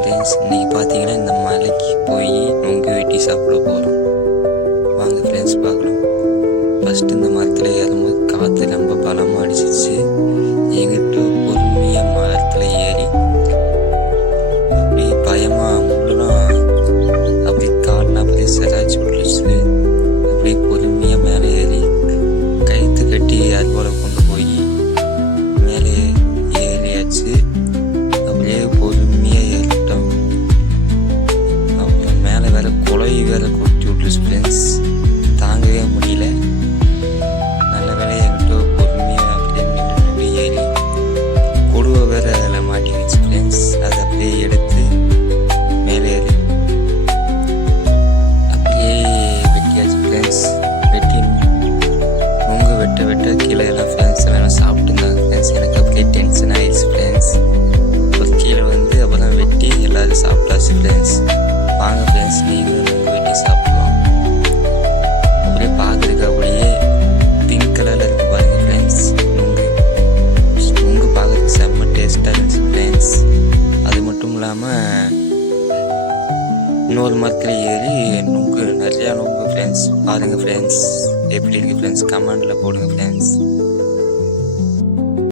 Friends, இன்றைக்கி பார்த்தீங்கன்னா இந்த மலைக்கு போய் நொங்கு வெட்டி சாப்பிட போகிறோம். வாங்க ஃப்ரெண்ட்ஸ் பார்க்கலாம். ஃபஸ்ட்டு இந்த மரத்தில் ஏறும்போது காற்று ரொம்ப பலமாக அடிச்சிச்சு. எங்கிட்ட பொறுமையாக மரத்தில் ஏறி அப்படியே பயமாக முள்ளெலாம் அப்படி காலெலாம் அப்படியே சிராச்சு விட்டுச்சு. அப்படியே பொறுமையாக மேலே ஏறி கயிற்று கட்டி ஏர்போல கொண்டு போய் மேலே ஏறியாச்சு. அப்படியே பொறுமையாக ஏறிட்டோம். அப்புறம் மேலே வேற குலை வேற கொட்டி விட்டுருச்சு ஃப்ரெண்ட்ஸ், தாங்கவே முடியல. நல்ல வேலை என்கிட்ட பொறுமையாக அப்படியே நின்று ஏறி கொடுவை வேற அதில் மாட்டிக்கிச்சு ஃப்ரெண்ட்ஸ். அதை அப்படியே எடுத்து மேலே ஏறி அப்படியே வெட்டியாச்சு ஃப்ரெண்ட்ஸ். வெட்டி நொங்கு வெட்ட வெட்ட கீழே எல்லாம் ஃப்ரெண்ட்ஸ் எல்லாம் சாப்பிட்டு இருந்தாங்க ஃப்ரெண்ட்ஸ். எனக்கு அப்படியே டென்ஷன் ஆயிடுச்சு ஃப்ரெண்ட்ஸ். அப்புறம் கீழே வந்து அப்போதான் வெட்டி எல்லோரும் சாப்பிட்டாச்சு ஃப்ரெண்ட்ஸ். வாங்க ஃப்ரெண்ட்ஸ், நீங்களும் நொங்கு வெட்டி சாப்பிடுவோம். அப்படியே பார்க்குறதுக்கு அப்படியே பிங்க் கலரில் இருக்குது பாருங்கள் ஃப்ரெண்ட்ஸ். நொங்கு பார்க்குறதுக்கு செம்ம டேஸ்ட்டாக இருந்துச்சு ஃப்ரெண்ட்ஸ். அது மட்டும் இல்லாமல் இன்னொரு மரத்தில் ஏறி நிறையா நொங்கு ஃப்ரெண்ட்ஸ். பாருங்கள் ஃப்ரெண்ட்ஸ் எப்படி இருக்குது ஃப்ரெண்ட்ஸ், கமெண்டில் போடுங்க ஃப்ரெண்ட்ஸ்.